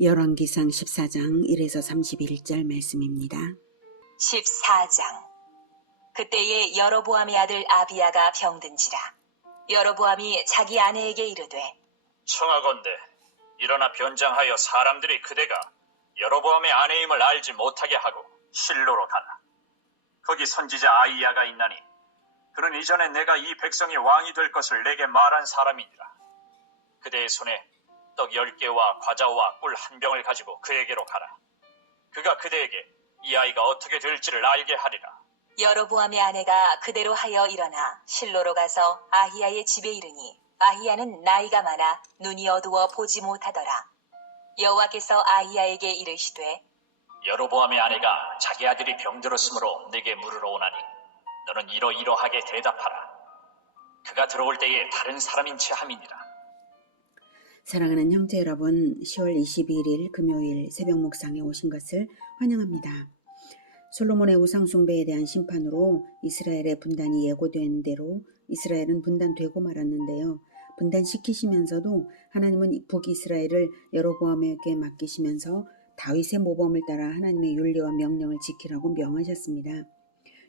열왕기상 14장 1에서 31절 말씀입니다. 14장. 그때에 여로보암의 아들 아비야가 병든지라. 여로보암이 자기 아내에게 이르되, 청하건대 일어나 변장하여 사람들이 그대가 여로보암의 아내임을 알지 못하게 하고 실로로 가라. 거기 선지자 아이야가 있나니 그는 이전에 내가 이 백성이 왕이 될 것을 내게 말한 사람이니라. 그대의 손에 떡 10개와 과자와 꿀 1병을 가지고 그에게로 가라. 그가 그대에게 이 아이가 어떻게 될지를 알게 하리라. 여로보암의 아내가 그대로 하여 일어나 실로로 가서 아히야의 집에 이르니 아히야는 나이가 많아 눈이 어두워 보지 못하더라. 여호와께서 아히야에게 이르시되, 여로보암의 아내가 자기 아들이 병들었으므로 내게 물으러 오나니 너는 이러이러하게 대답하라. 그가 들어올 때에 다른 사람인 채 함이니라. 사랑하는 형제 여러분, 10월 21일 금요일 새벽 묵상에 오신 것을 환영합니다. 솔로몬의 우상 숭배에 대한 심판으로 이스라엘의 분단이 예고된 대로 이스라엘은 분단되고 말았는데요. 분단시키시면서도 하나님은 북이스라엘을 여로보암에게 맡기시면서 다윗의 모범을 따라 하나님의 윤리와 명령을 지키라고 명하셨습니다.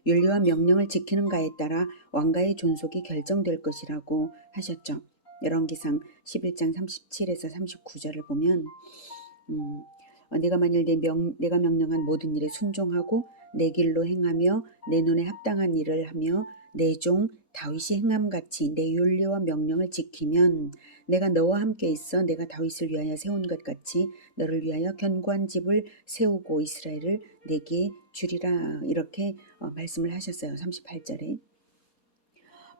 윤리와 명령을 지키는가에 따라 왕가의 존속이 결정될 것이라고 하셨죠. 열왕기상 11장 37에서 39절을 보면 내가 만일 내가 명령한 모든 일에 순종하고 내 길로 행하며 내 눈에 합당한 일을 하며 내 종 다윗이 행함같이 내 윤리와 명령을 지키면 내가 너와 함께 있어 내가 다윗을 위하여 세운 것 같이 너를 위하여 견고한 집을 세우고 이스라엘을 내게 주리라. 이렇게 말씀을 하셨어요. 38절에.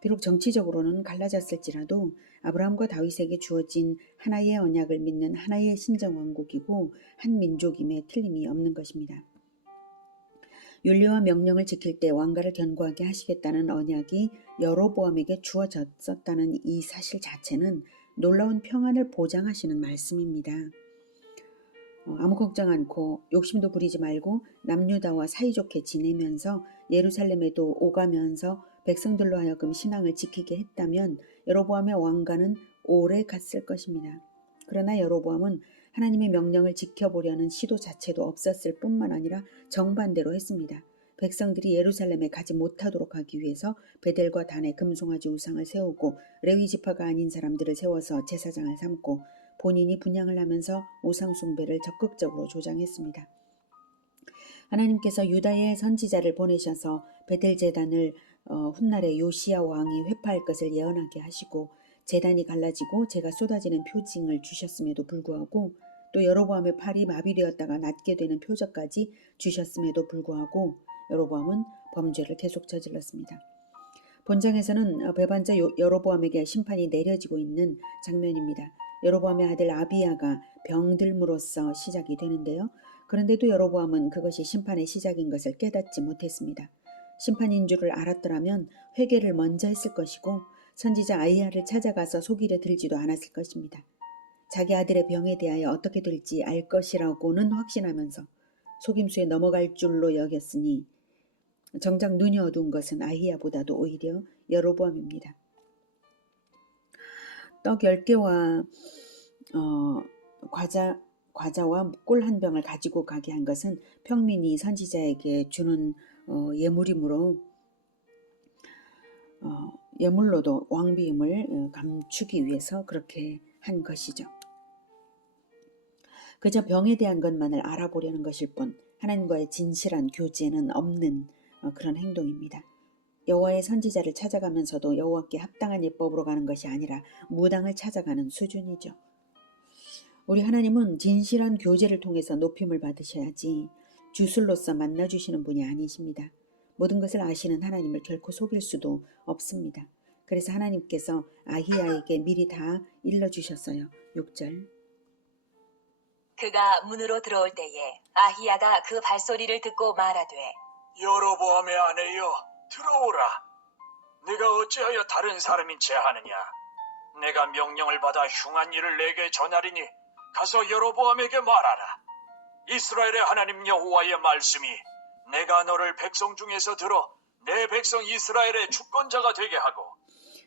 비록 정치적으로는 갈라졌을지라도 아브라함과 다윗에게 주어진 하나의 언약을 믿는 하나의 신정왕국이고 한 민족임에 틀림이 없는 것입니다. 윤리와 명령을 지킬 때 왕가를 견고하게 하시겠다는 언약이 여로보암에게 주어졌었다는 이 사실 자체는 놀라운 평안을 보장하시는 말씀입니다. 아무 걱정 않고 욕심도 부리지 말고 남유다와 사이좋게 지내면서 예루살렘에도 오가면서 백성들로 하여금 신앙을 지키게 했다면 여로보암의 왕가는 오래 갔을 것입니다. 그러나 여로보암은 하나님의 명령을 지켜보려는 시도 자체도 없었을 뿐만 아니라 정반대로 했습니다. 백성들이 예루살렘에 가지 못하도록 하기 위해서 베델과 단에 금송아지 우상을 세우고 레위 지파가 아닌 사람들을 세워서 제사장을 삼고 본인이 분향을 하면서 우상 숭배를 적극적으로 조장했습니다. 하나님께서 유다의 선지자를 보내셔서 베델 제단을 훗날에 요시야 왕이 회파할 것을 예언하게 하시고 제단이 갈라지고 제가 쏟아지는 표징을 주셨음에도 불구하고 또 여로보암의 팔이 마비되었다가 낫게 되는 표적까지 주셨음에도 불구하고 여로보암은 범죄를 계속 저질렀습니다. 본장에서는 배반자 여로보암에게 심판이 내려지고 있는 장면입니다. 여로보암의 아들 아비야가 병들므로써 시작이 되는데요. 그런데도 여로보암은 그것이 심판의 시작인 것을 깨닫지 못했습니다. 심판인 줄을 알았더라면 회개를 먼저 했을 것이고 선지자 아이야를 찾아가서 속이려 들지도 않았을 것입니다. 자기 아들의 병에 대하여 어떻게 될지 알 것이라고는 확신하면서 속임수에 넘어갈 줄로 여겼으니 정작 눈이 어두운 것은 아히야보다도 오히려 여로보암입니다. 떡 10개와 과자와 꿀 1병을 가지고 가게 한 것은 평민이 선지자에게 주는 예물이므로 예물로도 왕비임을 감추기 위해서 그렇게 한 것이죠. 그저 병에 대한 것만을 알아보려는 것일 뿐 하나님과의 진실한 교제는 없는 그런 행동입니다. 여호와의 선지자를 찾아가면서도 여호와께 합당한 예법으로 가는 것이 아니라 무당을 찾아가는 수준이죠. 우리 하나님은 진실한 교제를 통해서 높임을 받으셔야지 주술로서 만나주시는 분이 아니십니다. 모든 것을 아시는 하나님을 결코 속일 수도 없습니다. 그래서 하나님께서 아히야에게 미리 다 일러주셨어요. 6절. 그가 문으로 들어올 때에 아히야가 그 발소리를 듣고 말하되, 여로보암의 아내여 들어오라. 네가 어찌하여 다른 사람인 채 하느냐. 내가 명령을 받아 흉한 일을 내게 전하리니 가서 여로보암에게 말하라. 이스라엘의 하나님 여호와의 말씀이 내가 너를 백성 중에서 들어 내 백성 이스라엘의 주권자가 되게 하고.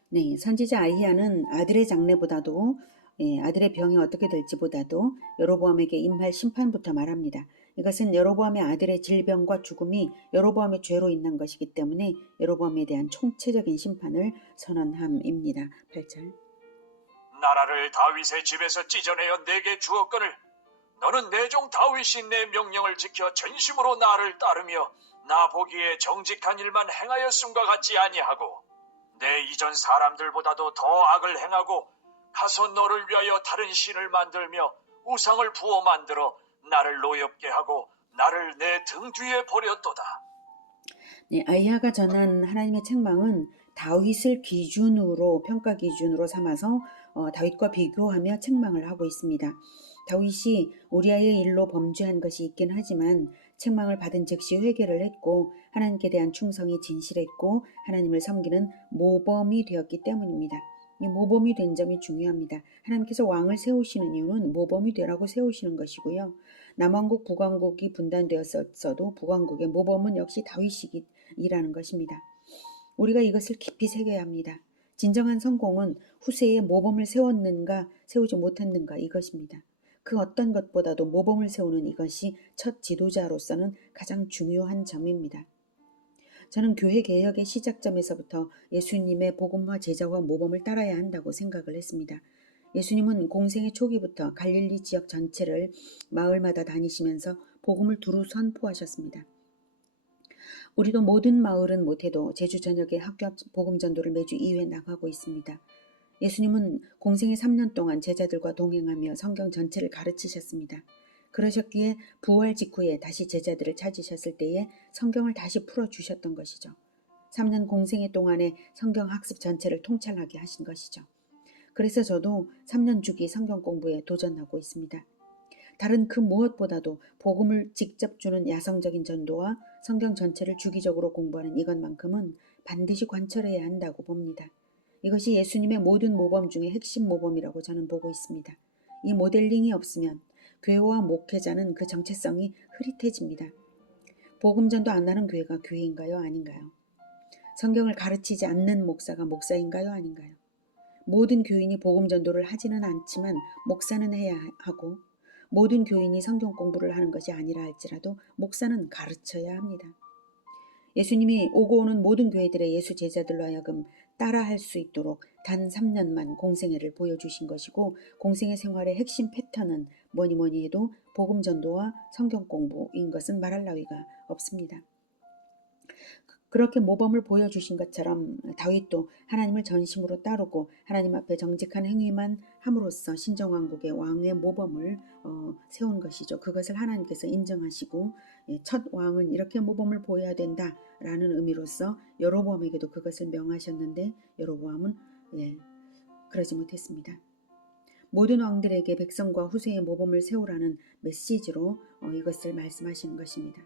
네, 선지자 아히야는 아들의 장래보다도 아들의 병이 어떻게 될지보다도 여로보암에게 임할 심판부터 말합니다. 이것은 여로보암의 아들의 질병과 죽음이 여로보암의 죄로 인한 것이기 때문에 여로보암에 대한 총체적인 심판을 선언함입니다. 8절. 나라를 다윗의 집에서 찢어내어 내게 주었거늘 너는 내 종 다윗이 내 명령을 지켜 전심으로 나를 따르며 나 보기에 정직한 일만 행하였음과 같지 아니하고 내 이전 사람들보다도 더 악을 행하고 가서 너를 위하여 다른 신을 만들며 우상을 부어 만들어 나를 노엽게 하고 나를 내 등 뒤에 버렸도다. 네, 아이야가 전한 하나님의 책망은 다윗을 기준으로 평가 기준으로 삼아서 다윗과 비교하며 책망을 하고 있습니다. 다윗이 우리아의 일로 범죄한 것이 있긴 하지만 책망을 받은 즉시 회개를 했고 하나님께 대한 충성이 진실했고 하나님을 섬기는 모범이 되었기 때문입니다. 이 모범이 된 점이 중요합니다. 하나님께서 왕을 세우시는 이유는 모범이 되라고 세우시는 것이고요. 남왕국 북왕국이 분단되었어도 북왕국의 모범은 역시 다윗이라는 것입니다. 우리가 이것을 깊이 새겨야 합니다. 진정한 성공은 후세에 모범을 세웠는가 세우지 못했는가 이것입니다. 그 어떤 것보다도 모범을 세우는 이것이 첫 지도자로서는 가장 중요한 점입니다. 저는 교회 개혁의 시작점에서부터 예수님의 복음화 제자와 모범을 따라야 한다고 생각을 했습니다. 예수님은 공생의 초기부터 갈릴리 지역 전체를 마을마다 다니시면서 복음을 두루 선포하셨습니다. 우리도 모든 마을은 못해도 제주 전역의 학교 앞 복음 전도를 매주 2회 나가고 있습니다. 예수님은 공생의 3년 동안 제자들과 동행하며 성경 전체를 가르치셨습니다. 그러셨기에 부활 직후에 다시 제자들을 찾으셨을 때에 성경을 다시 풀어주셨던 것이죠. 3년 공생의 동안에 성경 학습 전체를 통찰하게 하신 것이죠. 그래서 저도 3년 주기 성경 공부에 도전하고 있습니다. 다른 그 무엇보다도 복음을 직접 주는 야성적인 전도와 성경 전체를 주기적으로 공부하는 이것만큼은 반드시 관철해야 한다고 봅니다. 이것이 예수님의 모든 모범 중에 핵심 모범이라고 저는 보고 있습니다. 이 모델링이 없으면 교회와 목회자는 그 정체성이 흐릿해집니다. 복음전도 안 하는 교회가 교회인가요? 아닌가요? 성경을 가르치지 않는 목사가 목사인가요? 아닌가요? 모든 교인이 복음전도를 하지는 않지만 목사는 해야 하고 모든 교인이 성경 공부를 하는 것이 아니라 할지라도 목사는 가르쳐야 합니다. 예수님이 오고 오는 모든 교회들의 예수 제자들로 하여금 따라할 수 있도록 단 3년만 공생애를 보여주신 것이고 공생애 생활의 핵심 패턴은 뭐니 해도 복음 전도와 성경 공부인 것은 말할 나위가 없습니다. 그렇게 모범을 보여주신 것처럼 다윗도 하나님을 전심으로 따르고 하나님 앞에 정직한 행위만 함으로써 신정왕국의 왕의 모범을 세운 것이죠. 그것을 하나님께서 인정하시고 첫 왕은 이렇게 모범을 보여야 된다라는 의미로서 여로보암에게도 그것을 명하셨는데 여로보암은 그러지 못했습니다. 모든 왕들에게 백성과 후세의 모범을 세우라는 메시지로 이것을 말씀하시는 것입니다.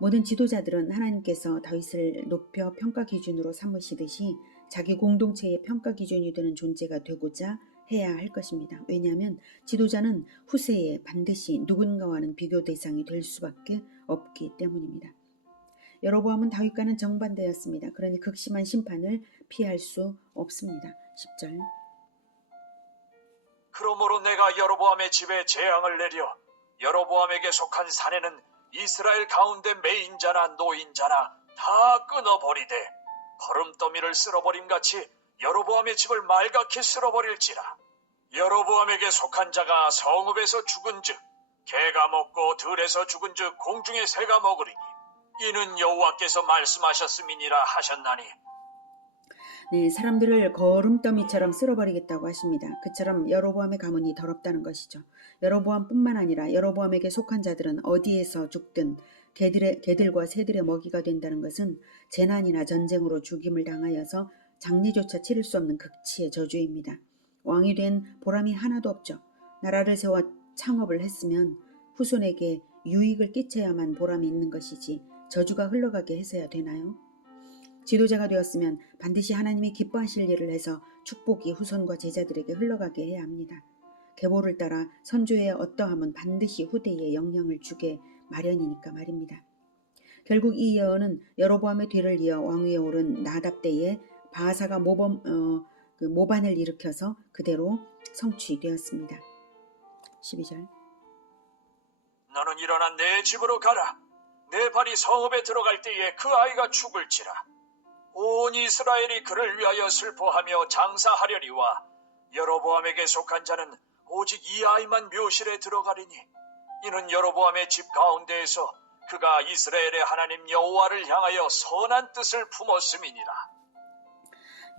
모든 지도자들은 하나님께서 다윗을 높여 평가 기준으로 삼으시듯이 자기 공동체의 평가 기준이 되는 존재가 되고자 해야 할 것입니다. 왜냐하면 지도자는 후세에 반드시 누군가와는 비교 대상이 될 수밖에 없기 때문입니다. 여로보암은 다윗과는 정반대였습니다. 그러니 극심한 심판을 피할 수 없습니다. 10절. 그러므로 내가 여로보암의 집에 재앙을 내려 여로보암에게 속한 사내는 이스라엘 가운데 매인자나 노인자나 다 끊어버리되 거름더미를 쓸어버림같이 여로보암의 집을 말갛게 쓸어버릴지라. 여로보암에게 속한 자가 성읍에서 죽은즉 개가 먹고 들에서 죽은즉 공중의 새가 먹으리니 이는 여호와께서 말씀하셨음이니라 하셨나니. 네, 사람들을 거름더미처럼 쓸어버리겠다고 하십니다. 그처럼 여로보암의 가문이 더럽다는 것이죠. 여로보암뿐만 아니라 여로보암에게 속한 자들은 어디에서 죽든 개들과 새들의 먹이가 된다는 것은 재난이나 전쟁으로 죽임을 당하여서 장례조차 치를 수 없는 극치의 저주입니다. 왕이 된 보람이 하나도 없죠. 나라를 세워 창업을 했으면 후손에게 유익을 끼쳐야만 보람이 있는 것이지 저주가 흘러가게 해서야 되나요? 지도자가 되었으면 반드시 하나님이 기뻐하실 일을 해서 축복이 후손과 제자들에게 흘러가게 해야 합니다. 계보를 따라 선조의 어떠함은 반드시 후대에 영향을 주게 마련이니까 말입니다. 결국 이 예언은 여로보암의 뒤를 이어 왕위에 오른 나답 때에 바하사가 그 모반을 일으켜서 그대로 성취되었습니다. 12절. 너는 일어나 내 집으로 가라. 내 발이 성읍에 들어갈 때에 그 아이가 죽을지라. 온 이스라엘이 그를 위하여 슬퍼하며 장사하려니와 여로보암에게 속한 자는 오직 이 아이만 묘실에 들어가리니 이는 여로보암의 집 가운데에서 그가 이스라엘의 하나님 여호와를 향하여 선한 뜻을 품었음이니라.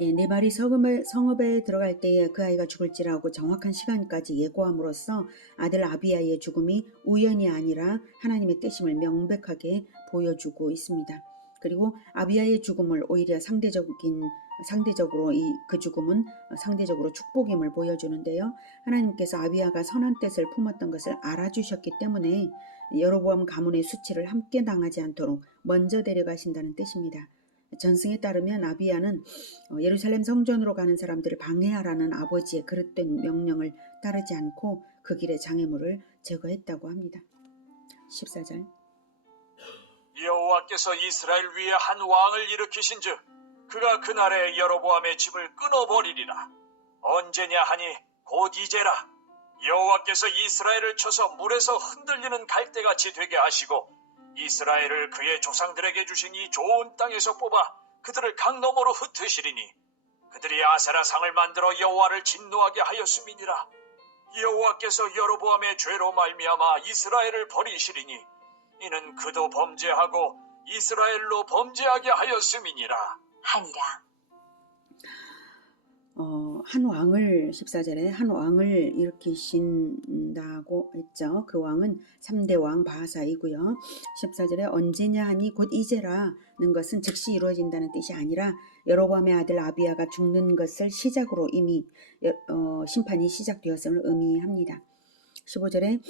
예, 내 발이 성읍에 들어갈 때에 그 아이가 죽을지라고 정확한 시간까지 예고함으로써 아들 아비야의 죽음이 우연이 아니라 하나님의 뜻임을 명백하게 보여주고 있습니다. 그리고 아비야의 죽음을 오히려 상대적으로 그 죽음은 상대적으로 축복임을 보여주는데요. 하나님께서 아비야가 선한 뜻을 품었던 것을 알아주셨기 때문에 여로보암 가문의 수치를 함께 당하지 않도록 먼저 데려가신다는 뜻입니다. 전승에 따르면 아비야는 예루살렘 성전으로 가는 사람들을 방해하라는 아버지의 그릇된 명령을 따르지 않고 그 길에 장애물을 제거했다고 합니다. 14절. 여호와께서 이스라엘 위에 한 왕을 일으키신즉 그가 그날에 여로보암의 집을 끊어버리리라. 언제냐 하니 곧 이제라. 여호와께서 이스라엘을 쳐서 물에서 흔들리는 갈대같이 되게 하시고 이스라엘을 그의 조상들에게 주신 이 좋은 땅에서 뽑아 그들을 강 너머로 흩으시리니 그들이 아세라 상을 만들어 여호와를 진노하게 하였음이니라. 여호와께서 여로보암의 죄로 말미암아 이스라엘을 버리시리니 이는 그도 범죄하고 이스라엘로 범죄하게 하였음이니라 하니라. 한 왕을 14절에 한 왕을 일으키신다고 했죠. 그 왕은 3대 왕 바하사이고요. 14절에 언제냐 하니 곧 이제라는 것은 즉시 이루어진다는 뜻이 아니라 여로보암의 아들 아비야가 죽는 것을 시작으로 이미 심판이 시작되었음을 의미합니다. 15절에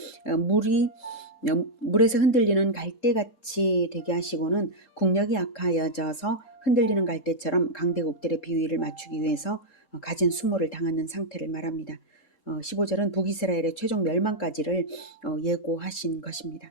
물에서 흔들리는 갈대같이 되게 하시고는 국력이 약하여져서 흔들리는 갈대처럼 강대국들의 비위를 맞추기 위해서 가진 수모를 당하는 상태를 말합니다. 15절은 북이스라엘의 최종 멸망까지를 예고하신 것입니다.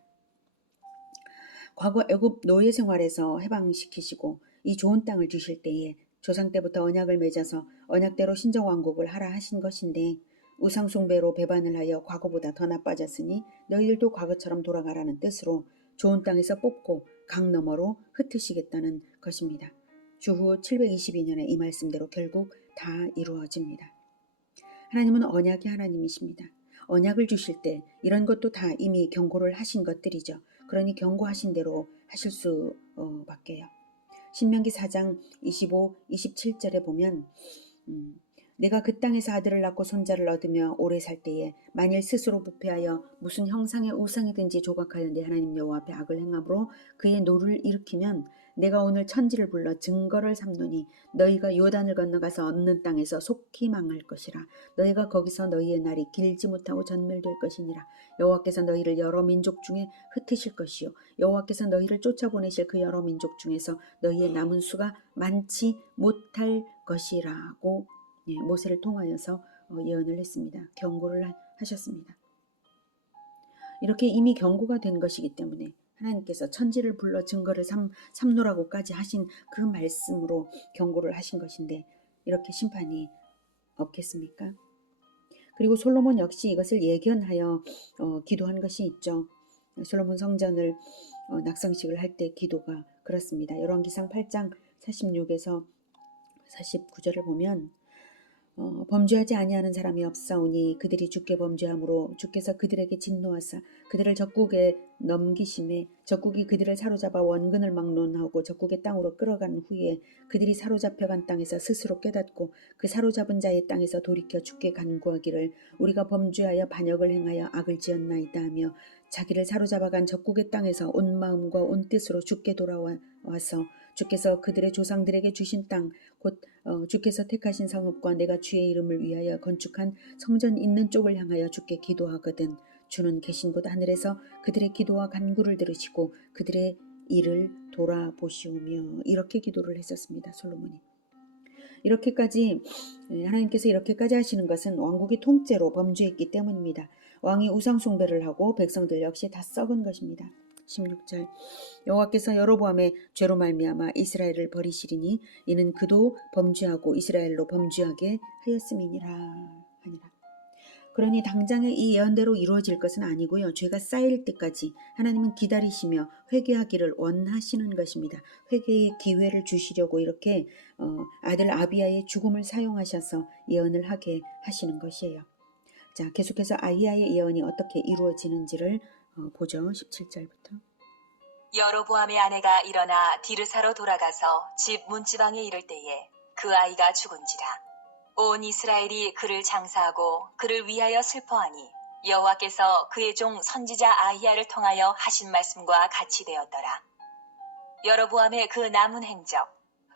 과거 애굽 노예 생활에서 해방시키시고 이 좋은 땅을 주실 때에 조상 때부터 언약을 맺어서 언약대로 신정왕국을 하라 하신 것인데 우상숭배로 배반을 하여 과거보다 더 나빠졌으니 너희들도 과거처럼 돌아가라는 뜻으로 좋은 땅에서 뽑고 강 너머로 흩으시겠다는 것입니다. 주후 722년에 이 말씀대로 결국 다 이루어집니다. 하나님은 언약의 하나님이십니다. 언약을 주실 때 이런 것도 다 이미 경고를 하신 것들이죠. 그러니 경고하신 대로 하실 수밖에요. 신명기 4장 25, 27절에 보면 내가 그 땅에서 아들을 낳고 손자를 얻으며 오래 살 때에 만일 스스로 부패하여 무슨 형상의 우상이든지 조각하여 내 하나님 여호와 앞에 악을 행함으로 그의 노를 일으키면 내가 오늘 천지를 불러 증거를 삼노니 너희가 요단을 건너가서 얻는 땅에서 속히 망할 것이라. 너희가 거기서 너희의 날이 길지 못하고 전멸될 것이니라. 여호와께서 너희를 여러 민족 중에 흩으실 것이요 여호와께서 너희를 쫓아보내실 그 여러 민족 중에서 너희의 남은 수가 많지 못할 것이라고 모세를 통하여서 예언을 했습니다. 경고를 하셨습니다. 이렇게 이미 경고가 된 것이기 때문에 하나님께서 천지를 불러 증거를 삼노라고까지 하신 그 말씀으로 경고를 하신 것인데 이렇게 심판이 없겠습니까? 그리고 솔로몬 역시 이것을 예견하여 기도한 것이 있죠. 솔로몬 성전을 낙성식을 할 때 기도가 그렇습니다. 열왕기상 8장 46에서 49절을 보면 범죄하지 아니하는 사람이 없사오니 그들이 주께 범죄함으로 주께서 그들에게 진노하사 그들을 적국에 넘기심에 적국이 그들을 사로잡아 원근을 막론하고 적국의 땅으로 끌어간 후에 그들이 사로잡혀간 땅에서 스스로 깨닫고 그 사로잡은 자의 땅에서 돌이켜 주께 간구하기를 우리가 범죄하여 반역을 행하여 악을 지었나이다 하며 자기를 사로잡아간 적국의 땅에서 온 마음과 온 뜻으로 주께 돌아와서 주께서 그들의 조상들에게 주신 땅 곧 주께서 택하신 성읍과 내가 주의 이름을 위하여 건축한 성전 있는 쪽을 향하여 주께 기도하거든 주는 계신 곳 하늘에서 그들의 기도와 간구를 들으시고 그들의 일을 돌아보시오며 이렇게 기도를 했었습니다. 솔로몬이. 이렇게까지 하나님께서 이렇게까지 하시는 것은 왕국이 통째로 범죄했기 때문입니다. 왕이 우상 숭배를 하고 백성들 역시 다 썩은 것입니다. 16절 여호와께서 여로보암의 죄로 말미암아 이스라엘을 버리시리니 이는 그도 범죄하고 이스라엘로 범죄하게 하였음이니라 하니라. 그러니 당장에 이 예언대로 이루어질 것은 아니고요. 죄가 쌓일 때까지 하나님은 기다리시며 회개하기를 원하시는 것입니다. 회개의 기회를 주시려고 이렇게 아들 아비야의 죽음을 사용하셔서 예언을 하게 하시는 것이에요. 자, 계속해서 아히야의 예언이 어떻게 이루어지는지를 보죠. 17절부터. 여로보암의 아내가 일어나 디르사로 돌아가서 집 문지방에 이를 때에 그 아이가 죽은지라. 온 이스라엘이 그를 장사하고 그를 위하여 슬퍼하니 여호와께서 그의 종 선지자 아히야를 통하여 하신 말씀과 같이 되었더라. 여로보암의 그 남은 행적,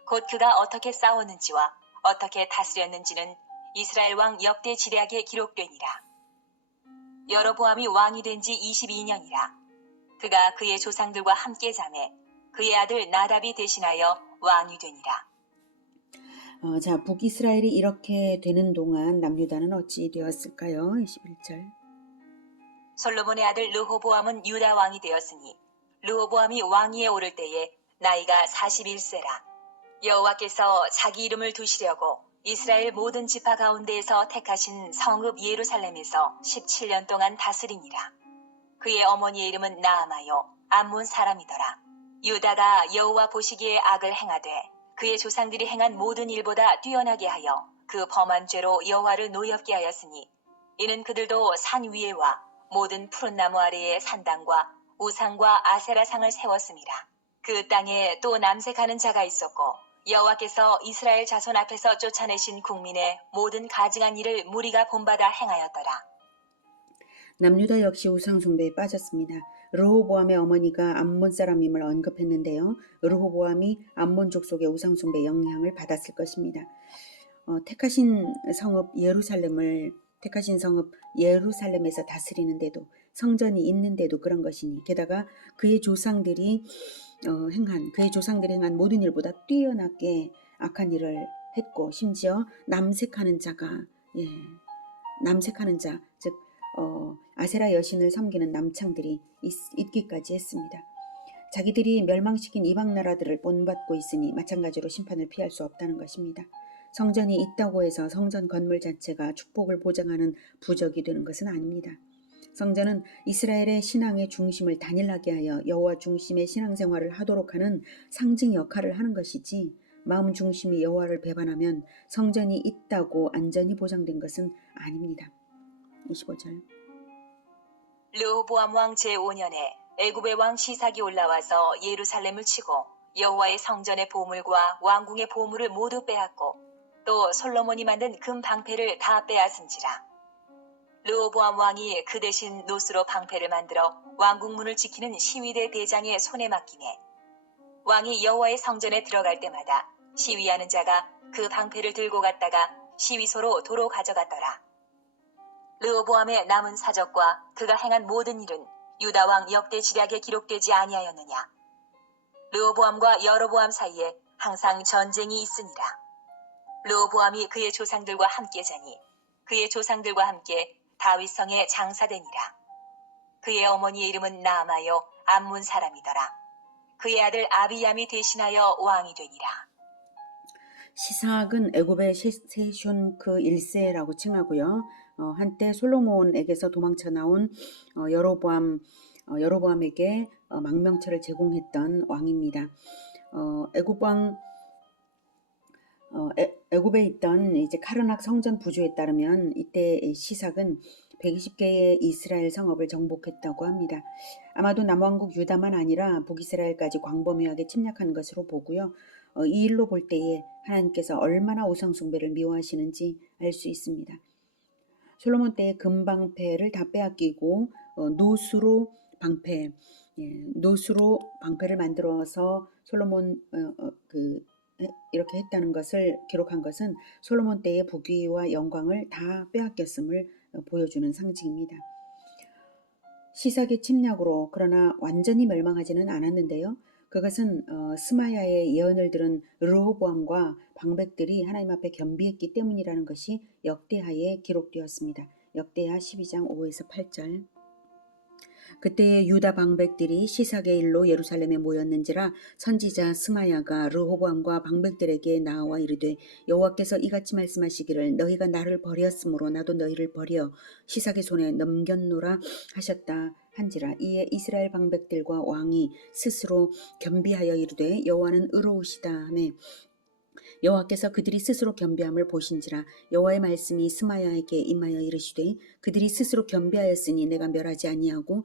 곧 그가 어떻게 싸웠는지와 어떻게 다스렸는지는 이스라엘 왕 역대 지략에 기록되니라. 여로보암이 왕이 된 지 22년이라. 그가 그의 조상들과 함께 자매 그의 아들 나답이 대신하여 왕이 되니라. 자, 북이스라엘이 이렇게 되는 동안 남유다는 어찌 되었을까요? 21절. 솔로몬의 아들 르호보암은 유다 왕이 되었으니 르호보암이 왕위에 오를 때에 나이가 41세라. 여호와께서 자기 이름을 두시려고 이스라엘 모든 지파 가운데에서 택하신 성읍 예루살렘에서 17년 동안 다스리니라. 그의 어머니의 이름은 나아마요 암몬 사람이더라. 유다가 여호와 보시기에 악을 행하되 그의 조상들이 행한 모든 일보다 뛰어나게 하여 그 범한 죄로 여호와를 노엽게 하였으니 이는 그들도 산 위에와 모든 푸른 나무 아래에 산당과 우상과 아세라상을 세웠음이라. 그 땅에 또 남색하는 자가 있었고 여호와께서 이스라엘 자손 앞에서 쫓아내신 국민의 모든 가증한 일을 무리가 본받아 행하였더라. 남유다 역시 우상 숭배에 빠졌습니다. 르호보암의 어머니가 암몬 사람임을 언급했는데요. 르호보암이 암몬 족속의 우상 숭배 영향을 받았을 것입니다. 택하신 성읍 예루살렘에서 다스리는데도 성전이 있는데도 그런 것이니 게다가 그의 조상들이 행한 모든 일보다 뛰어나게 악한 일을 했고 심지어 남색하는 자, 즉 아세라 여신을 섬기는 남창들이 있기까지 했습니다. 자기들이 멸망시킨 이방 나라들을 본받고 있으니 마찬가지로 심판을 피할 수 없다는 것입니다. 성전이 있다고 해서 성전 건물 자체가 축복을 보장하는 부적이 되는 것은 아닙니다. 성전은 이스라엘의 신앙의 중심을 단일하게 하여 여호와 중심의 신앙생활을 하도록 하는 상징 역할을 하는 것이지 마음 중심이 여호와를 배반하면 성전이 있다고 안전이 보장된 것은 아닙니다. 25절. 르호보암 왕 제5년에 애굽의 왕 시삭이 올라와서 예루살렘을 치고 여호와의 성전의 보물과 왕궁의 보물을 모두 빼앗고 또 솔로몬이 만든 금 방패를 다 빼앗은지라. 르호보암 왕이 그 대신 노스로 방패를 만들어 왕궁문을 지키는 시위대 대장의 손에 맡기네. 왕이 여호와의 성전에 들어갈 때마다 시위하는 자가 그 방패를 들고 갔다가 시위소로 도로 가져갔더라. 르호보암의 남은 사적과 그가 행한 모든 일은 유다 왕 역대 지략에 기록되지 아니하였느냐. 르호보암과 여로보암 사이에 항상 전쟁이 있으니라. 르호보암이 그의 조상들과 함께 자니 그의 조상들과 함께 다윗성에 장사되니라. 그의 어머니의 이름은 나아마요 암몬 사람이더라. 그의 아들 아비얌이 대신하여 왕이 되니라. 시삭은 애굽의 세숀크 1세라고 칭하고요. 한때 솔로몬에게서 도망쳐 나온 여로보암에게 망명처를 제공했던 왕입니다. 애굽에 있던 이제 카르낙 성전 부주에 따르면 이때 시삭은 120개의 이스라엘 성읍을 정복했다고 합니다. 아마도 남왕국 유다만 아니라 북이스라엘까지 광범위하게 침략한 것으로 보고요. 이 일로 볼 때에 하나님께서 얼마나 우상 숭배를 미워하시는지 알 수 있습니다. 솔로몬 때의 금방패를 다 빼앗기고 노수로 방패를 만들어서 솔로몬 이렇게 했다는 것을 기록한 것은 솔로몬 때의 부귀와 영광을 다 빼앗겼음을 보여주는 상징입니다. 시삭의 침략으로 그러나 완전히 멸망하지는 않았는데요. 그것은 스마야의 예언을 들은 르호보암과 방백들이 하나님 앞에 겸비했기 때문이라는 것이 역대하에 기록되었습니다. 역대하 12장 5에서 8절. 그때에 유다 방백들이 시삭의 일로 예루살렘에 모였는지라 선지자 스마야가 르호보암과 방백들에게 나와 이르되 여호와께서 이같이 말씀하시기를 너희가 나를 버렸으므로 나도 너희를 버려 시삭의 손에 넘겼노라 하셨다 한지라. 이에 이스라엘 방백들과 왕이 스스로 겸비하여 이르되 여호와는 의로우시다 하매 여호와께서 그들이 스스로 겸비함을 보신지라. 여호와의 말씀이 스마야에게 임하여 이르시되 그들이 스스로 겸비하였으니 내가 멸하지 아니하고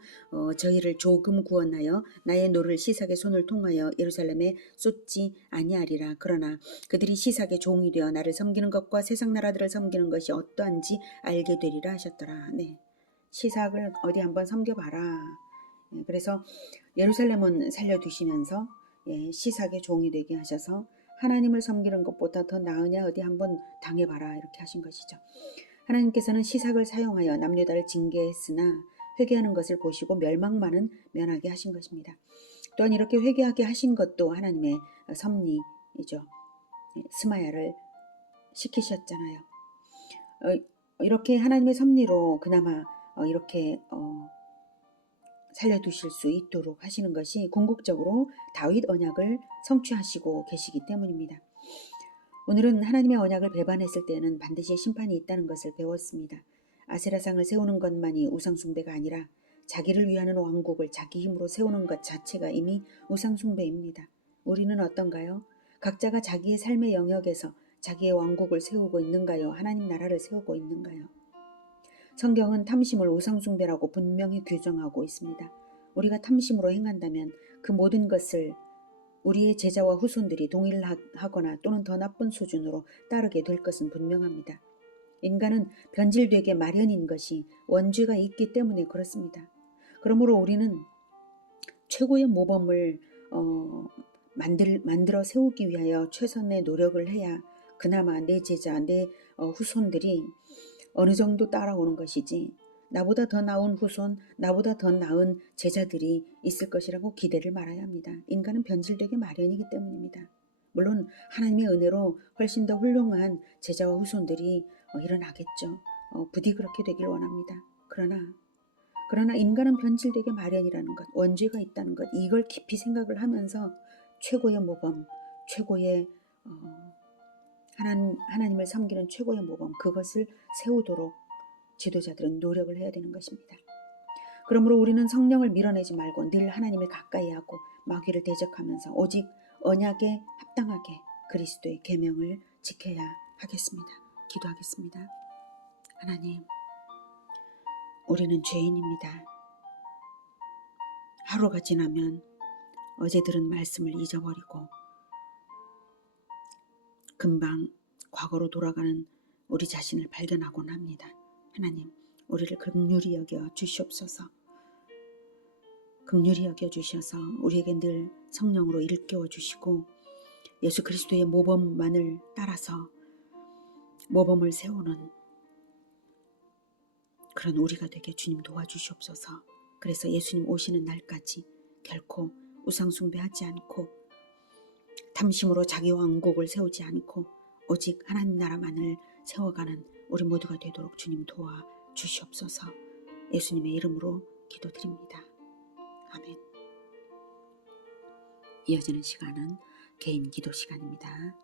저희를 조금 구원하여 나의 노를 시삭의 손을 통하여 예루살렘에 쏟지 아니하리라. 그러나 그들이 시삭의 종이 되어 나를 섬기는 것과 세상 나라들을 섬기는 것이 어떠한지 알게 되리라 하셨더라. 네, 시삭을 어디 한번 섬겨봐라. 그래서 예루살렘은 살려두시면서 시삭의 종이 되게 하셔서 하나님을 섬기는 것보다 더 나으냐 어디 한번 당해봐라 이렇게 하신 것이죠. 하나님께서는 시삭을 사용하여 남유다를 징계했으나 회개하는 것을 보시고 멸망만은 면하게 하신 것입니다. 또한 이렇게 회개하게 하신 것도 하나님의 섭리이죠. 스마야를 시키셨잖아요. 이렇게 하나님의 섭리로 그나마 이렇게 살려두실 수 있도록 하시는 것이 궁극적으로 다윗 언약을 성취하시고 계시기 때문입니다. 오늘은 하나님의 언약을 배반했을 때는 반드시 심판이 있다는 것을 배웠습니다. 아세라상을 세우는 것만이 우상숭배가 아니라 자기를 위하는 왕국을 자기 힘으로 세우는 것 자체가 이미 우상숭배입니다. 우리는 어떤가요? 각자가 자기의 삶의 영역에서 자기의 왕국을 세우고 있는가요? 하나님 나라를 세우고 있는가요? 성경은 탐심을 우상숭배라고 분명히 규정하고 있습니다. 우리가 탐심으로 행한다면 그 모든 것을 우리의 제자와 후손들이 동일하거나 또는 더 나쁜 수준으로 따르게 될 것은 분명합니다. 인간은 변질되게 마련인 것이 원죄가 있기 때문에 그렇습니다. 그러므로 우리는 최고의 모범을 만들어 세우기 위하여 최선의 노력을 해야 그나마 내 제자, 내 후손들이 어느 정도 따라오는 것이지 나보다 더 나은 후손, 나보다 더 나은 제자들이 있을 것이라고 기대를 말아야 합니다. 인간은 변질되게 마련이기 때문입니다. 물론 하나님의 은혜로 훨씬 더 훌륭한 제자와 후손들이 일어나겠죠. 부디 그렇게 되길 원합니다. 그러나 인간은 변질되게 마련이라는 것, 원죄가 있다는 것, 이걸 깊이 생각을 하면서 최고의 모범, 최고의 하나님을 섬기는 최고의 모범, 그것을 세우도록 지도자들은 노력을 해야 되는 것입니다. 그러므로 우리는 성령을 밀어내지 말고 늘 하나님을 가까이 하고 마귀를 대적하면서 오직 언약에 합당하게 그리스도의 계명을 지켜야 하겠습니다. 기도하겠습니다. 하나님, 우리는 죄인입니다. 하루가 지나면 어제 들은 말씀을 잊어버리고 금방 과거로 돌아가는 우리 자신을 발견하곤 합니다. 하나님, 우리를 긍휼히 여겨 주시옵소서. 긍휼히 여겨 주셔서 우리에게 늘 성령으로 일깨워 주시고 예수 그리스도의 모범만을 따라서 모범을 세우는 그런 우리가 되게 주님 도와주시옵소서. 그래서 예수님 오시는 날까지 결코 우상숭배하지 않고 탐심으로 자기 왕국을 세우지 않고 오직 하나님 나라만을 세워가는 우리 모두가 되도록 주님 도와주시옵소서. 예수님의 이름으로 기도드립니다. 아멘. 이어지는 시간은 개인 기도 시간입니다.